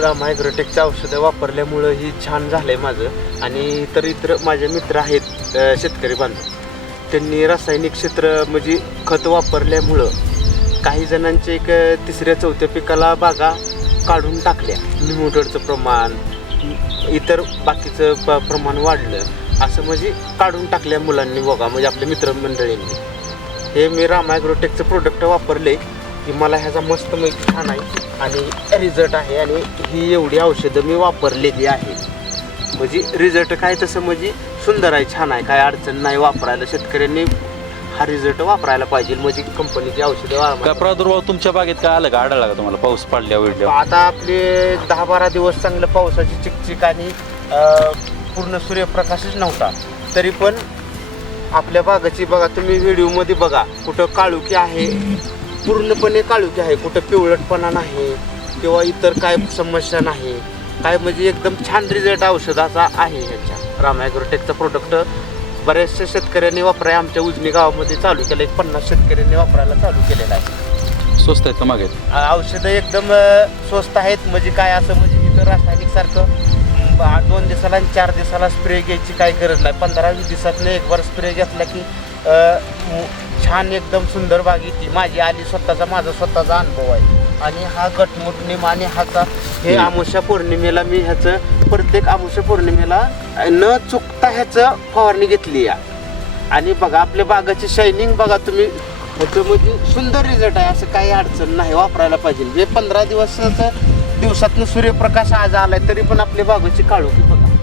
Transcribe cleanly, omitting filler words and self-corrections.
रामा ॲग्रोटेकचं औषधं वापरल्यामुळं ही छान झालं आहे माझं. आणि इतर माझे मित्र आहेत शेतकरी बांधव, त्यांनी रासायनिक क्षेत्र म्हणजे खत वापरल्यामुळं काही जणांचे एक तिसऱ्या चौथ्या पिकाला बागा काढून टाकल्या. निमोटरचं प्रमाण, इतर बाकीचं प्रमाण वाढलं असं म्हणजे काढून टाकल्या मुलांनी बघा, म्हणजे आपल्या मित्रमंडळींनी. हे मी रामा ॲग्रोटेकचं प्रोडक्ट वापरले की मला ह्याचा मस्त माहिती छान आहे आणि रिझल्ट आहे. आणि ही एवढी औषधं मी वापरलेली आहे, म्हणजे रिझल्ट काय तसं म्हणजे सुंदर आहे, छान आहे, काय अडचण नाही वापरायला. शेतकऱ्यांनी हा रिझल्ट वापरायला पाहिजे, म्हणजे कंपनीची औषधं. काय प्रादुर्भाव तुमच्या बागेत काय आलं का, आढळला का तुम्हाला पाऊस पडल्या वेळल्या? आता आपले 10-12 दिवस चांगलं पावसाची चिकचिक आणि पूर्ण सूर्यप्रकाशच नव्हता, तरी पण आपल्या बागाची बघा तुम्ही व्हिडिओमध्ये बघा, कुठं काळुकी आहे, पूर्णपणे काळुकी आहे, कुठं पिवळटपणा नाही किंवा इतर काय समस्या नाही काय, म्हणजे एकदम छान रिझल्ट औषधाचा आहे ह्याच्या. रामा ॲग्रोटेकचा प्रोडक्ट बऱ्याचशा शेतकऱ्यांनी वापरायला आमच्या उजनी गावामध्ये चालू केलं. 50 शेतकऱ्यांनी वापरायला चालू केलेलं आहे. स्वस्त आहेत का मागे? औषधं एकदम स्वस्त आहेत, म्हणजे काय असं म्हणजे इथं रासायनिक सारखं 2 दिवसाला आणि 4 दिवसाला स्प्रे घ्यायची काही गरज नाही. 15-20 दिवसातनं एक बार स्प्रे घेतला की छान एकदम सुंदर बाग येते. माझा स्वतःचा अनुभव आहे. आणि हा गटमुट निम आणि ह्याचा हे अमावस्या पौर्णिमेला मी ह्याचं प्रत्येक अमावस्या पौर्णिमेला न चुकता ह्याचं फवारणी घेतली आहे. आणि बघा आपल्या बागाची शायनिंग बघा तुम्ही, ह्याचं म्हणजे सुंदर रिझल्ट आहे, असं काही अडचण नाही, वापरायला पाहिजे. हे 15 दिवसातनं सूर्यप्रकाश आज आलाय तरी पण आपल्या बागाची काळोखी बघा.